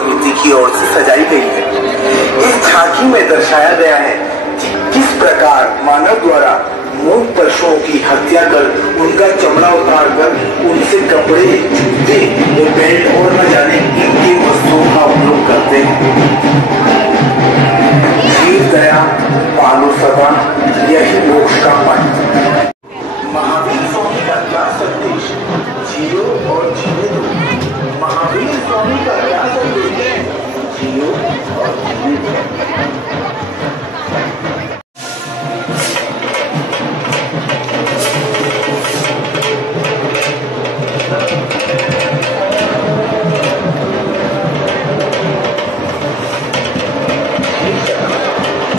समिति की ओर से सजाई गई है। इस झांकी में दर्शाया गया है कि किस प्रकार मानव द्वारा मूक पशुओं की हत्या कर उनका चमड़ा उतार कर उनसे कपड़े, जूते, बेल्ट और न जाने किन वस्तुओं का उपयोग करते हैं। जीव दया, पालो सदा, यही मोक्ष का पथ। महावीर स्वामी का क्या संदेश? जियो और जीने दो। महावीर स्वामी का क्या संदेश? जियो और जीने दो।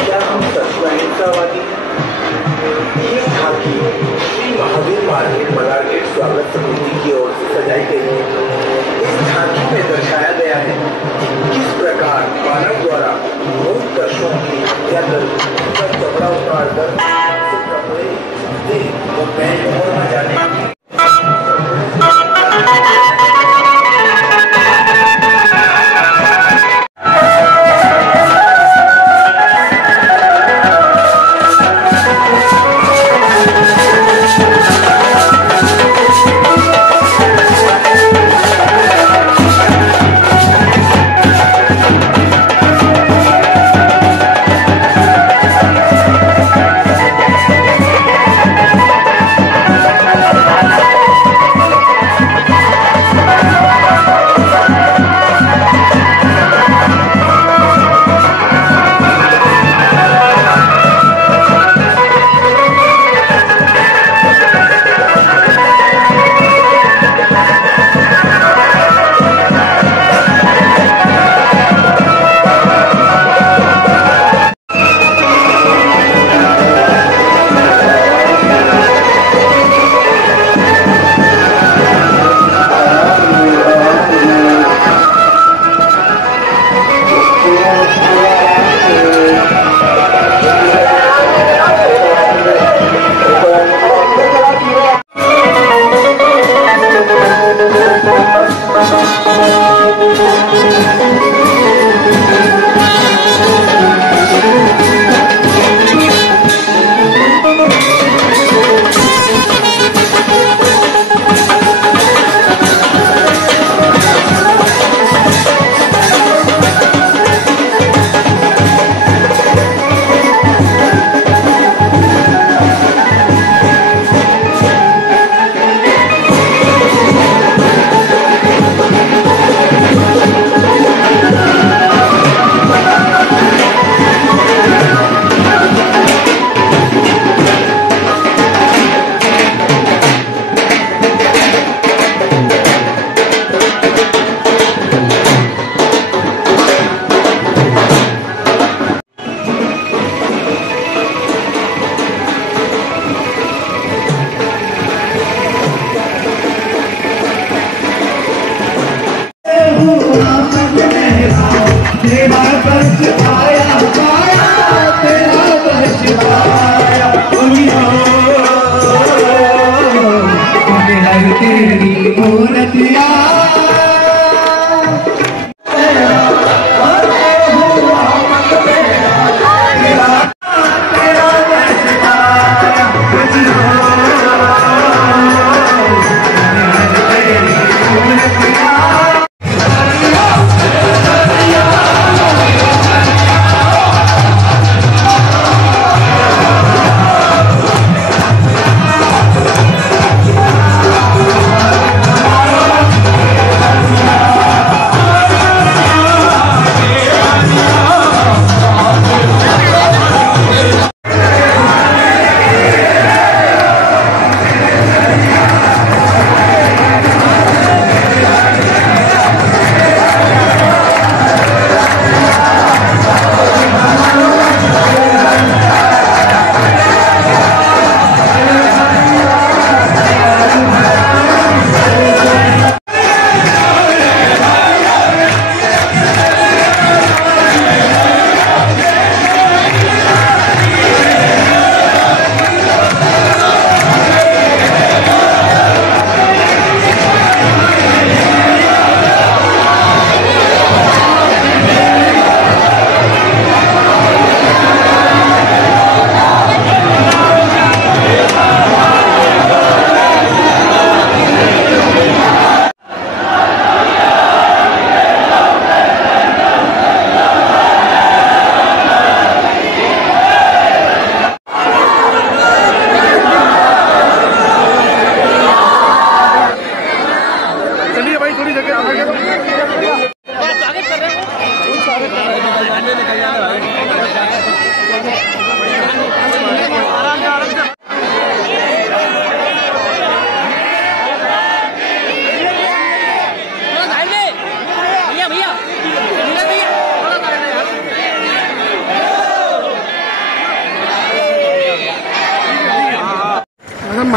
क्या हम सच में अहिंसावादी हैं?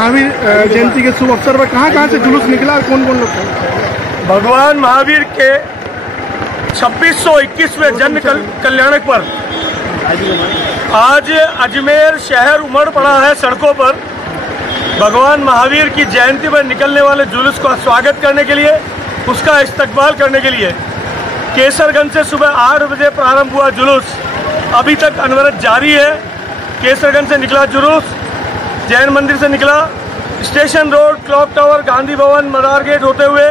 महावीर जयंती के शुभ अवसर पर कहाँ से जुलूस निकला और कौन कौन लोग थे? भगवान महावीर के 2621वें जन्म कल्याणक पर आज अजमेर शहर उमड़ पड़ा है सड़कों पर। भगवान महावीर की जयंती पर निकलने वाले जुलूस का स्वागत करने के लिए, उसका इस्तकबाल करने के लिए केसरगंज से सुबह 8 बजे प्रारंभ हुआ जुलूस अभी तक अनवरत जारी है। केसरगंज से निकला जुलूस, जैन मंदिर से निकला, station road, clock tower, Gandhi Bhavan, मदार गेट होते हुए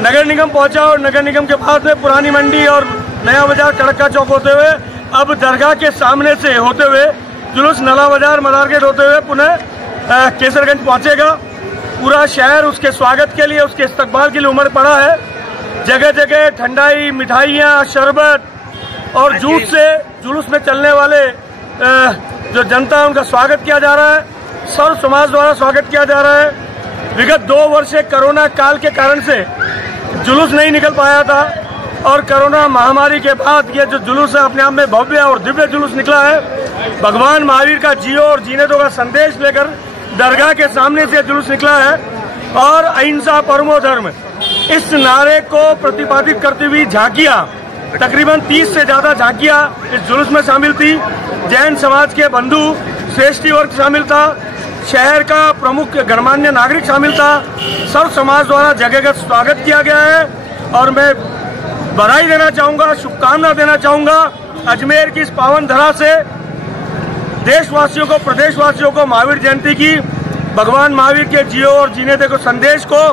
नगर निगम पहुंचा और नगर निगम के बाद में पुरानी मंडी और नया बाजार, कड़क्का चौक होते हुए अब दरगाह के सामने से होते हुए जुलूस नला बाजार, मदार गेट होते हुए पुनः केसरगंज पहुंचेगा। पूरा शहर उसके स्वागत के लिए, उसके इस्तकबाल के लिए उमड़ पड़ा है। जगह जगह ठंडाई, मिठाइयाँ, शरबत और जूस से जुलूस में चलने वाले जो जनता है उनका स्वागत किया जा रहा है। सर्व समाज द्वारा स्वागत किया जा रहा है। विगत 2 वर्ष से कोरोना काल के कारण से जुलूस नहीं निकल पाया था और कोरोना महामारी के बाद ये जो जुलूस है अपने आप में भव्य और दिव्य जुलूस निकला है। भगवान महावीर का जियो और जीने दो का संदेश लेकर दरगाह के सामने से जुलूस निकला है और अहिंसा परमो धर्म इस नारे को प्रतिपादित करती हुई झांकियां, तकरीबन 30 से ज्यादा झांकियां इस जुलूस में शामिल थी। जैन समाज के बंधु श्रेष्ठी वर्ग शामिल था, शहर का प्रमुख गणमान्य नागरिक शामिल था। सर्व समाज द्वारा जगह स्वागत किया गया है और मैं बधाई देना चाहूंगा, शुभकामना देना चाहूंगा अजमेर की इस पावन धरा से देशवासियों को, प्रदेशवासियों को महावीर जयंती की, भगवान महावीर के जियो और जीने दे को संदेश को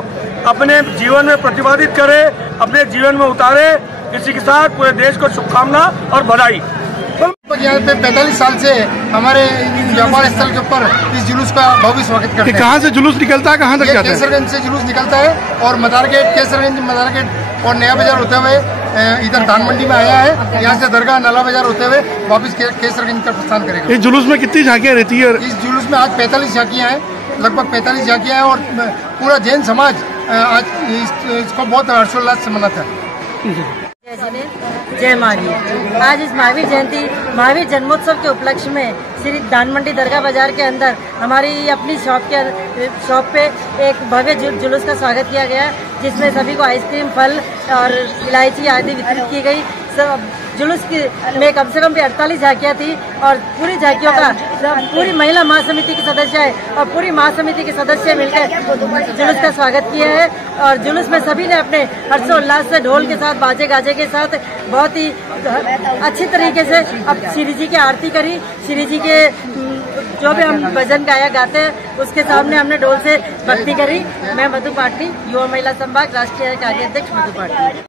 अपने जीवन में प्रतिपादित करे, अपने जीवन में उतारे। इसी के साथ पूरे देश को शुभकामना और बधाई। यहाँ पे 45 साल से हमारे व्यापार स्थल के ऊपर इस जुलूस का भव्य स्वागत करते हैं। कहाँ से जुलूस निकलता है, कहाँ तक जाता है? केसरगंज से जुलूस निकलता है और मदार गेट, केसरगंज मदार गेट और नया बाजार होते हुए इधर धान मंडी में आया है। यहाँ से दरगाह नला बाजार होते हुए वापस केसरगंज का प्रस्थान करेगा। इस जुलूस में कितनी झांकियाँ रहती है? इस जुलूस में आज 45 झांकियाँ हैं, लगभग 45 झांकियाँ हैं और पूरा जैन समाज आज इसको बहुत हर्षोल्लास से मनाता है। जय महावीर। आज इस महावीर जयंती, महावीर जन्मोत्सव के उपलक्ष्य में श्री धान मंडी दरगाह बाजार के अंदर हमारी अपनी शॉप पे एक भव्य जुलूस का स्वागत किया गया, जिसमें सभी को आइसक्रीम, फल और इलायची आदि वितरित की गई। जुलूस में कम से कम भी 48 झांकियाँ थी और पूरी झांकियों का पूरी महिला महासमिति की सदस्य है और पूरी महासमिति के सदस्य मिलकर जुलूस का स्वागत किया है। और जुलूस में सभी ने अपने हर्षोल्लास से ढोल के साथ, बाजे गाजे के साथ बहुत ही अच्छी तरीके से अब श्री जी की आरती करी। श्री जी के जो भी हम भजन गाया गाते हैं उसके सामने हमने ढोल से भक्ति करी। मैं मधु पाटनी, युवा महिला संभाग राष्ट्रीय कार्याध्यक्ष मधु पाटनी।